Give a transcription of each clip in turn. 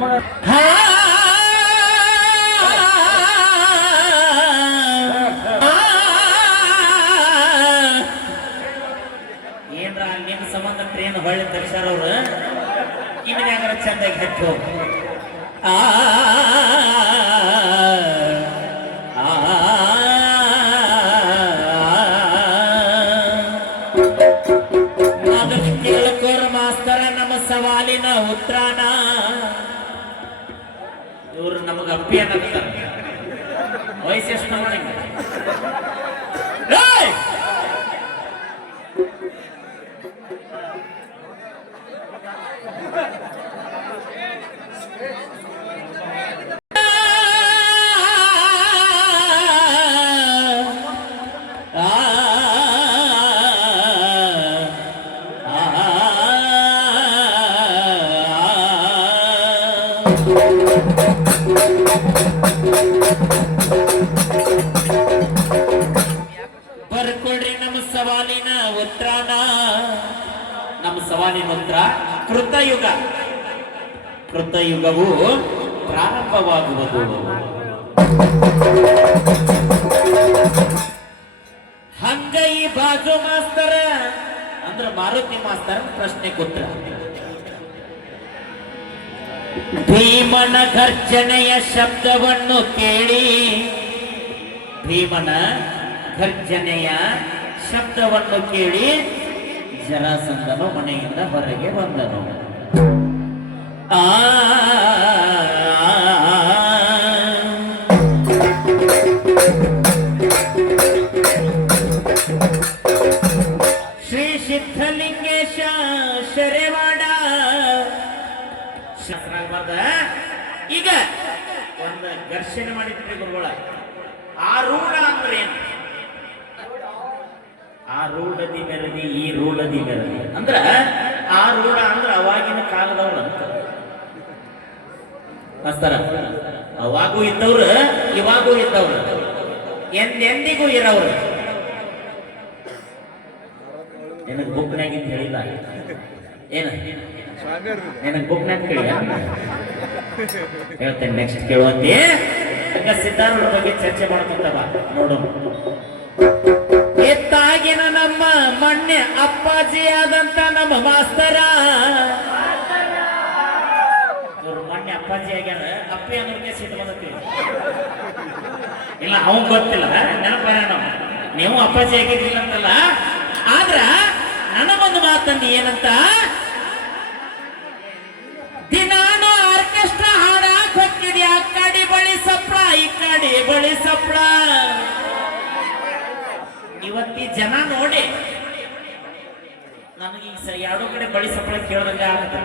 ನಮಗ ಏನ್ರ ನಿನ್ನ ಸಂಬಂಧ ಟ್ರೇನ್ ಹೊಳ್ಳಿ ತರಿಸಾರ ಅವ್ರು ಇವ್ಯಾಗ ಚಂದಾಗಿ ಹಚ್ಚು ಮೊದಲು ಕೇಳಕೋರ ಮಾಸ್ತರ ನಮ್ಮ ಸವಾಲಿನ ಉತ್ತರಾನ ಇವ್ರು ನಮಗ ಅಪ್ಪಿ ಅನ್ನತ್ತ ವಯಸ್ಸೆಷ್ಟು ನಮಗೆ ಬರ್ಕೊಡ್ರಿ ನಮ್ಮ ಸವಾಲಿನ ಉತ್ತರಾನ ನಮ್ಮ ಸವಾಲಿನ ಉತ್ತರ ಕೃತಯುಗವು ಪ್ರಾರಂಭವಾಗುವುದು ಹಂಗ ಈ ಬಾಜು ಮಾಸ್ತರ ಅಂದ್ರ ಮಾರುತಿ ಮಾಸ್ತರ ಪ್ರಶ್ನೆ ಉತ್ತರ ಭೀಮನ ಘರ್ಜನೆಯ ಶಬ್ದವನ್ನು ಕೇಳಿ ಭೀಮನ ಘರ್ಜನೆಯ ಶಬ್ದವನ್ನು ಕೇಳಿ ಜರಾಸಂಧನು ಮನೆಯಿಂದ ಹೊರಗೆ ಬಂದನು ಶ್ರೀ ಸಿದ್ಧಲಿಂಗೇಶ ಶರೆವಾಡ ಈಗ ಒಂದು ಘರ್ಷಣೆ ಮಾಡಿದ್ರಿ ಗುರುಗಳ ಆರೂಢ ಅಂದ್ರೆ ಏನು ಆ ರೂಢದಿ ಮೆರದಿ ಈ ರೂಢದಿ ಮೆರದಿ ಅಂದ್ರ ಆ ರೂಢ ಅಂದ್ರ ಅವಾಗಿನ ಕಾಲದವ್ರು ಅಂತ ಮಾಸ್ತರ ಅವಾಗೂ ಇದ್ದವ್ರು ಇವಾಗೂ ಇದ್ದವ್ರು ಎಂದೆಂದಿಗೂ ಇರೋವ್ರು ನಿನಗ್ ಬುಕ್ನಾಗಿಂತ ಹೇಳಿಲ್ಲ ಏನ ನಿನಗ್ ಬುಕ್ನಾಗ ಕೇಳಿ ಹೇಳ್ತೇನೆ ನೆಕ್ಸ್ಟ್ ಕೇಳುವಂತೆ ಸಿದ್ಧಾರೂಢ ಬಗ್ಗೆ ಚರ್ಚೆ ಮಾಡ್ಕೊಂತವ ನೋಡು ಎತ್ತಾಗಿನ ನಮ್ಮ ಮೊನ್ನೆ ಅಪ್ಪಾಜಿ ಆದಂತ ನಮ್ಮ ಮಾಸ್ತರ ಇವ್ರು ಮೊನ್ನೆ ಅಪ್ಪಾಜಿ ಆಗ್ಯಾರ ಅಪ್ಪಿ ಅನ್ನೋದಕ್ಕೆ ಸಿಟ್ಟು ಬಂದತ್ತೀವಿ ಇಲ್ಲ ಅವಂಗ ಗೊತ್ತಿಲ್ಲ ನೆನಪಾರ ನಾವು ನೀವು ಅಪ್ಪಾಜಿ ಆಗಿದ್ದಿಲ್ಲ ಅಂತಲ್ಲ ಆದ್ರ ನನಗೊಂದು ಮಾತಂದು ಏನಂತ ದಿನಾನು ಆರ್ಕೆಸ್ಟ್ರಾ ಹಾಡಾಕ್ ಹೋಗ್ತಿದ್ಯ ಆ ಕಡಿ ಬಳಿ ಸಪ್ಳ ಈ ಕಡಿ ಬಳಿ ಸಪ್ಳ ಇವತ್ತಿ ಜನ ನೋಡಿ ನನಗೆ ಎರಡೂ ಕಡೆ ಬಳಿ ಸಪ್ಳ ಕೇಳೋದಂಗೆ ಆಗುತ್ತೆ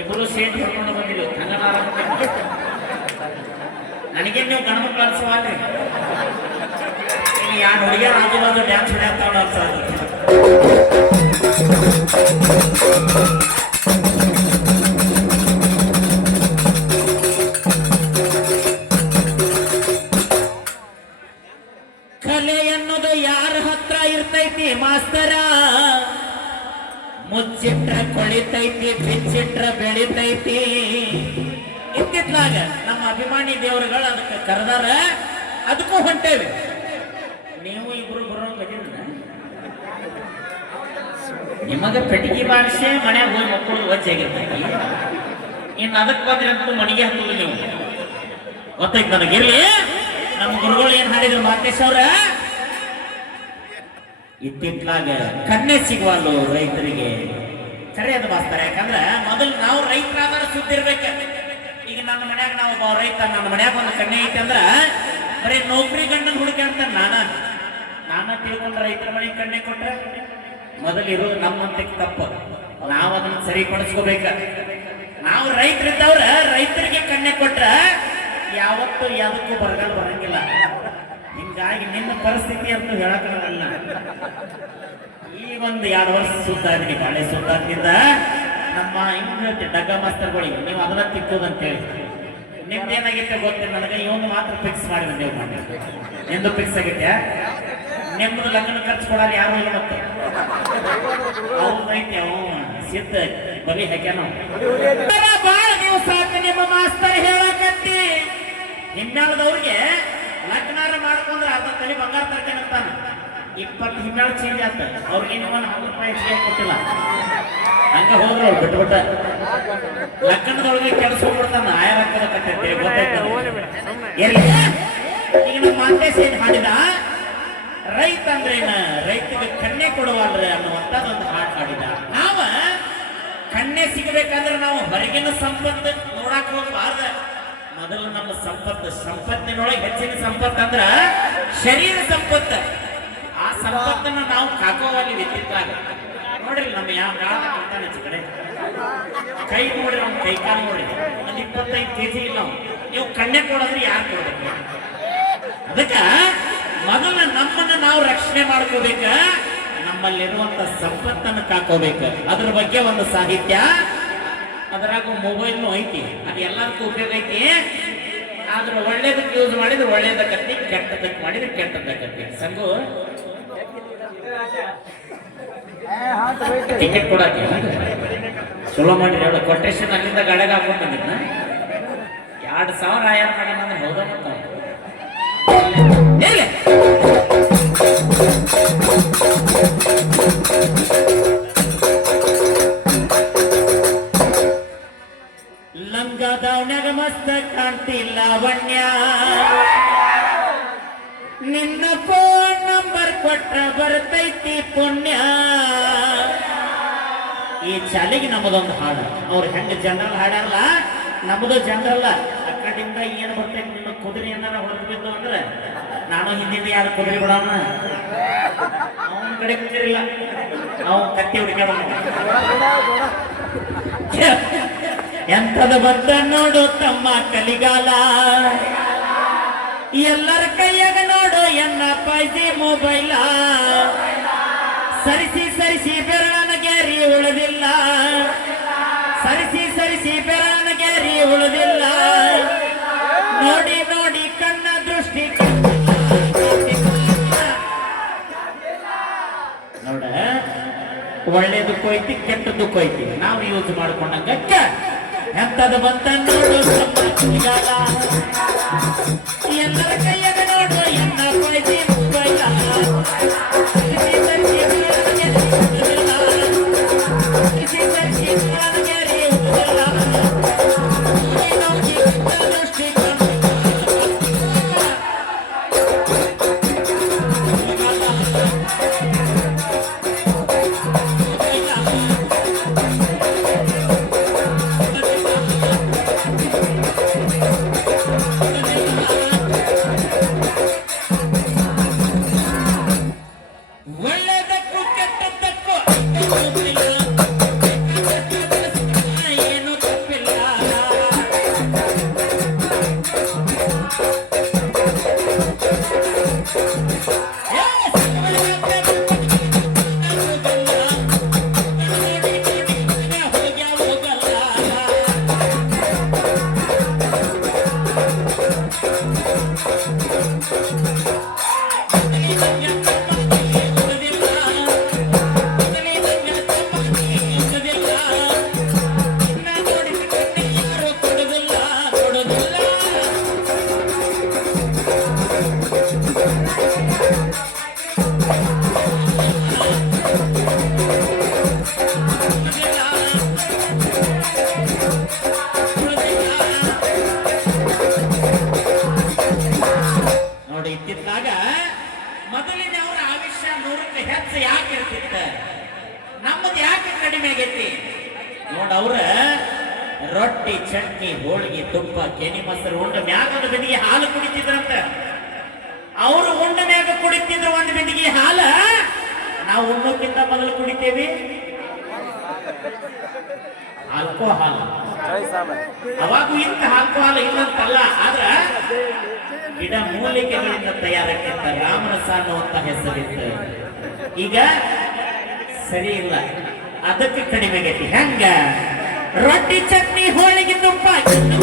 ಇಬ್ಬರು ಸೇಟ್ ಕರ್ಕೊಂಡು ಬಂದಿಲ್ಲ ಹಂಗನಾರ ನನಗೆ ನೀವು ಗಣಮಕ್ಳು ಅನ್ಸವಾಗ್ರಿ ಯಾರು ಹುಡುಗಿಯರ ಆಜು ಡ್ಯಾನ್ಸ್ ಹೊಡ್ಯಾತಾವ ಅನ್ಸ ಕಲೆ ಅನ್ನೋದು ಯಾರ ಹತ್ರ ಇರ್ತೈತಿ ಮಾಸ್ತರ ಮುಚ್ಚಿಟ್ರ ಕೊಳಿತೈತಿ ಬಿಚ್ಚಿಟ್ರ ಬೆಳಿತೈತಿ ಇತ್ತಿತ್ಲಾಗ ನಮ್ಮ ಅಭಿಮಾನಿ ದೇವರುಗಳು ಅದಕ್ಕೆ ಕರೆದಾರ ಅದಕ್ಕೂ ಹೊಂಟೇವಿ ನೀವು ಇಬ್ರು ಬರೋಂಗಿಲ್ಲ ನಿಮಗ ಪೆಟ್ಟಿಗೆ ಬಾರಿಸಿ ಮನ್ಯಾಗ ಹೋಗಿ ಮಕ್ಕಳು ವಜ್ಜಾಗಿರ್ತೈತಿ ಇನ್ನು ಅದಕ್ಕೆ ಬಂದ್ರೆ ಅಂತೂ ಮನೆಗೆ ಹತ್ತುದು ನೀವು ಗೊತ್ತೈತಿ ನನಗಿರ್ಲಿ ನಮ್ಮ ಗುರುಗಳು ಏನ್ ಹಾಡಿದ್ರು ಮಾತೇಶ್ ಅವ್ರ ಇತ್ತಿತ್ಲಾಗ ಕನ್ನೆ ಸಿಗುವಲ್ಲು ರೈತರಿಗೆ ಸರಿಯಾದ ಮಾಸ್ತಾರೆ ಯಾಕಂದ್ರ ಮೊದಲು ನಾವು ರೈತರಾದ ಸುದ್ದಿ ಇರ್ಬೇಕ ಈಗ ನನ್ನ ಮನ್ಯಾಗ ನಾವು ಒಬ್ಬ ರೈತ ನನ್ನ ಮನ್ಯಾಗ ಒಂದು ಕನ್ನೆ ಐತೆ ಅಂದ್ರ ಬರೀ ನೌಕರಿ ಗಂಡನ ಹುಡುಕಾಡ್ತಾನೆ ನಾನ ತಿಳ್ಕೊಂಡ್ರ ರೈತರ ಮನೆಗೆ ಕಣ್ಣೆ ಕೊಟ್ರೆ ಮೊದಲು ಇರೋದು ನಮ್ಮಂತಕ್ಕೆ ತಪ್ಪು ನಾವು ಅದನ್ನ ಸರಿಪಡಿಸ್ಕೋಬೇಕ ನಾವು ರೈತರಿದ್ದವ್ರ ರೈತರಿಗೆ ಕಣ್ಣೆ ಕೊಟ್ರ ಯಾವತ್ತೂ ಯಾವುದಕ್ಕೂ ಬರಗಾಲ ಬರಂಗಿಲ್ಲ ಹಿಂಗಾಗಿ ನಿನ್ನ ಪರಿಸ್ಥಿತಿ ಅಂತ ಹೇಳಕ್ಕಾಗಲ್ಲ ಈಗ ಒಂದು 2 ವರ್ಷ ಸುತ್ತಾದಿನಿ ಬಾಳೆ ಸುತ್ತಾದ್ರಿಂದ ನಮ್ಮ ಹಿಂಗ್ ಹೇಳ್ತೀವಿ ಡಗ್ಗ ಮಾಸ್ತರ್ಗಳಿಗೆ ನೀವು ಅದನ್ನ ತಿಕ್ಕೋದಂತೇಳಿ ನಿಮ್ದೇನಾಗಿತ್ತೆ ಗೊತ್ತಿಲ್ಲ ನನಗೆ ಇವನು ಮಾತ್ರ ಫಿಕ್ಸ್ ಮಾಡಿದ ನೀವು ಮಾಡಿ ನಿಂದು ಫಿಕ್ಸ್ ಆಗಿದ್ಯಾ ನಿಮ್ದು ಲಗ್ನ ಖರ್ಚು ಕೊಡಲ್ಲ ಯಾರು ಇಲ್ಲ ಮತ್ತೆ ಅವ್ನು ಐತಿ ಅವ ಸಿದ್ಧ ಬರೀ ಹಾಕ್ಯಾನ ಬಾಳ ದಿವಸ ಆತ ನಿಮ್ಮ ಮಾಸ್ತರ್ ಹೇಳಕತ್ತಿ ಹಿಮ್ಮ್ಯಾಳದವ್ರಿಗೆ ಲಗ್ನಾರ ಮಾಡ್ಕೊಂಡ್ರೆ ಅರ್ಧ ತಲೆ ಬಂಗಾರ ತರ್ಕೊಂತಾನ 20 ಹಿಮ್ಮ್ಯಾಳ ಚೇಂಜ್ ಆತ ಅವ್ರಿಗೆ ನಿಮ್ಮನ್ನ 10 ರೂಪಾಯಿ ಹೆಚ್ಚಿಗೆ ಕೊಟ್ಟಿಲ್ಲ ಹಂಗ ಹೋದ್ರು ಅವ್ರು ಬಿಟ್ಬಿಟ್ಟ ಲಗ್ನದೊಳಗೆ ಕೆಡಿಸ್ಕೊಂಡ್ಬಿಡ್ತಾನ ಆಯ ರೊಕ್ಕದ ಕಟ್ಟೈತಿ ಗೊತ್ತಾಯ್ತು ಈಗ ನಮ್ಮ ಮಾಂತೇಶ್ ಏನ್ ಹಾಡಿದ ರೈತ ಅಂದ್ರೆ ರೈತಗೆ ಕನ್ಯೆ ಕೊಡುವಲ್ರಿ ಅನ್ನುವಂಥದ್ದೊಂದು ಹಾಡು ಹಾಡಿದ ನಾವ ಕನ್ಯೆ ಸಿಗಬೇಕಂದ್ರೆ ನಾವು ಹೊರಗಿನ ಸಂಪತ್ತು ನೋಡಕ್ ಹೋಗ್ಬಾರ್ದ ಮೊದಲು ನಮ್ಮ ಸಂಪತ್ತಿನೊಳಗೆ ಹೆಚ್ಚಿನ ಸಂಪತ್ತು ಅಂದ್ರ ಶರೀರ ಸಂಪತ್ತು ಆ ಸಂಪತ್ತನ್ನ ನಾವು ಕಾಕೋವಲ್ಲಿ ವಿದ್ಯುತ್ತಾಗ ನೋಡ್ರಿ ನಮ್ಮ ಯಾವ ಕಾಡ್ತಾನೆ ಕಡೆ ಕೈ ನೋಡ್ರಿ ಅವ್ನ ಕೈ ಕಾಲು ನೋಡ್ರಿ ಒಂದು 25 kg ಇಲ್ಲ ನೀವು ಕನ್ಯೆ ಕೊಡೋದ್ರೆ ಯಾರು ಕೊಡ್ಬೇಕು ಅದಕ್ಕ ಮೊದಲ ನಮ್ಮನ್ನ ನಾವು ರಕ್ಷಣೆ ಮಾಡ್ಕೋಬೇಕ ನಮ್ಮಲ್ಲಿರುವಂತ ಸಂಪತ್ತನ್ನು ಕಾಕೋಬೇಕು ಅದ್ರ ಬಗ್ಗೆ ಒಂದು ಸಾಹಿತ್ಯ ಅದರಾಗ ಮೊಬೈಲ್ನು ಐತಿ ಅದು ಎಲ್ಲದಕ್ಕೂ ಉಪಯೋಗ ಐತಿ ಆದ್ರೆ ಒಳ್ಳೇದಕ್ಕೆ ಯೂಸ್ ಮಾಡಿದ್ರೆ ಒಳ್ಳೇದಕ್ಕತ್ತಿ ಕೆಟ್ಟದಕ್ಕೆ ಮಾಡಿದ್ರೆ ಕೆಟ್ಟದಕ್ಕತ್ತಿ ಸಂಗು ಟಿಕೆಟ್ ಕೊಡಕ್ಕೆ ಚಲೋ ಮಾಡಿರಿ ಅವಳು ಕೊಟೇಶನ್ ಅಲ್ಲಿಂದ ಗಾಡಿಗೆ ಹಾಕೊಂಡು ಬಂದಿದ್ನ 2,000 ಆಯಾರ ಮಾಡೋಣ ಅಂದ್ರೆ ಹೌದಾ ಮತ್ತ ಲಂಗ ದಾವಣ್ಯಾಗ ಮಸ್ತ ಕಾಣ್ತಿಲ್ಲ ಲಾವಣ್ಯ ನಿನ್ನ ಫೋನ್ ನಂಬರ್ ಕೊಟ್ರ ಬರ್ತೈತಿ ಪುಣ್ಯ ಈ ಚಾಲಿಗೆ ನಮ್ಮದೊಂದು ಹಾಡು ಅವ್ರು ಹೆಂಗ ಜನರಲ್ ಹಾಡಲ್ಲ ನಮ್ಮದು ಜನರಲ್ಲ ಆ ಕಡೆಯಿಂದ ಏನು ಬರ್ತೈತಿ ನಿಮ್ಮ ಕುದುರೆ ಏನಾರ ಹೊರಗೆ ಬಿದ್ದು ಅಂದ್ರೆ ನಾನು ಹಿಂದಿಂದ ಯಾರು ಕುದುರೆ ಬಿಡೋಣ ಅವನ ಕಡೆ ಕುದುರಿಲ್ಲ ಅವನು ಕತ್ತಿ ಹುಡುಕ್ಯಾಡ ಎಂತದ ಬಂದ ನೋಡು ತಮ್ಮ ಕಲಿಗಾಲ ಎಲ್ಲರ ಕೈಯಾಗ ನೋಡು ಎನ್ನ ಪೈಜಿ ಮೊಬೈಲ ಸರಿಸಿ ಬೆರಳನ ಗ್ಯಾರಿ ಉಳಿದಿಲ್ಲ ಸರಿಸಿ ಬೆರಳನ ಗ್ಯಾರಿ ಉಳಿದಿಲ್ಲ ನೋಡಿ ಕಣ್ಣ ದೃಷ್ಟಿ ನೋಡ ಒಳ್ಳೇದಕ್ಕೂ ಐತಿ ಕೆಟ್ಟದಕ್ಕೂ ಐತಿ ನಾವು ಯೂಸ್ ಮಾಡ್ಕೊಂಡಂಗ ಎಂತದ ಬಂತ ನೋಡು ಎಲ್ಲರ ಕೈಯಾಗ ನೋಡು ಎನ್ನ ಪೈಜಿ ಮೊಬೈಲ ಮೊದಲಿನವರ ಆವಿಷ್ಯ 100ಕ್ಕೆ ಹೆಚ್ಚು ಯಾಕೆ ಇರ್ತಿತ್ತ ನಮ್ಮದು ಯಾಕೆ ಕಡಿಮೆ ಆಗೈತಿ ನೋಡ ಅವ್ರ ರೊಟ್ಟಿ ಚಟ್ನಿ ಹೋಳಿಗೆ ತುಪ್ಪ ಕೆನಿ ಮೊಸರು ಉಂಡ ಮ್ಯಾಗ ಒಂದು ಬಿಂದಿಗೆ ಹಾಲು ಕುಡಿತಿದ್ರಂತ ಅವರು ಉಂಡ ಮ್ಯಾಗ ಕುಡಿತಿದ್ರು ಒಂದು ಬಿಂದಿಗೆ ಹಾಲ ನಾವು ಉಣ್ಣೋಕ್ಕಿಂತ ಮೊದಲು ಕುಡಿತೇವಿ ಆಲ್ಕೋಹಾಲ್ ಅವಾಗೂ ಇಂತ ಆಲ್ಕೋಹಾಲ್ ಇಲ್ಲಂತಲ್ಲ ಆದ್ರ ಗಿಡ ಮೂಲಿಕೆಗಳಿಂದ ತಯಾರಕ್ಕಿಂತ ರಾಮರಸ ಅನ್ನುವಂತ ಹೆಸರಿತ್ತು ಈಗ ಸರಿ ಇಲ್ಲ ಅದಕ್ಕೆ ಕಡಿಮೆ ಆಗೈತಿ ಹೆಂಗ ರೊಟ್ಟಿ ಚಟ್ನಿ ಹೋಳಿಗೆ ತುಪ್ಪ ಹೊಟ್ಟಿ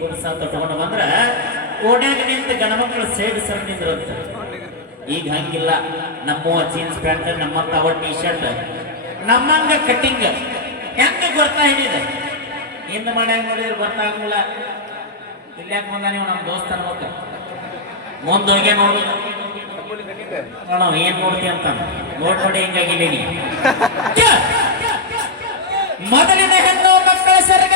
ಕುರ್ಸ ತಗೊಂಡು ಬಂದ್ರ ಓಡ್ಯಾಗ ನಿಂತ ಗಣಮಕ್ಕಳು ಸೇಡ್ ಸರ್ ನಿಂದ್ರಂತ. ಈಗ ಹಂಗಿಲ್ಲ, ನಮ್ಮ ಜೀನ್ಸ್ ಪ್ಯಾಂಟ್, ನಮ್ಮ ತವ ಟಿ ಶರ್ಟ್, ನಮ್ಮಂಗ ಕಟ್ಟಿಂಗ್ ಹೆಂಗ ಗೊತ್ತಾ ಹೇಳಿದೆ. ಹಿಂದ ಮಾಡ್ಯಾಗ ನೋಡಿದ್ರೆ ಗೊತ್ತಾಗಲ್ಲ. ಇಲ್ಯಾಕ ಬಂದ ನೀವು ನಮ್ಮ ದೋಸ್ತ ಅನ್ಬೇಕ. ಮುಂದೋಗೆ ನೋಡು ನೋಡವ್ ಏನ್ ನೋಡ್ತೀವಿ ಅಂತ ನೋಡಿ ಹಿಂಗಾಗಿದ್ದೀನಿ. ಮೊದಲಿನ ಹೆಣ್ಣು ಮಕ್ಕಳ ಸರ್ಗ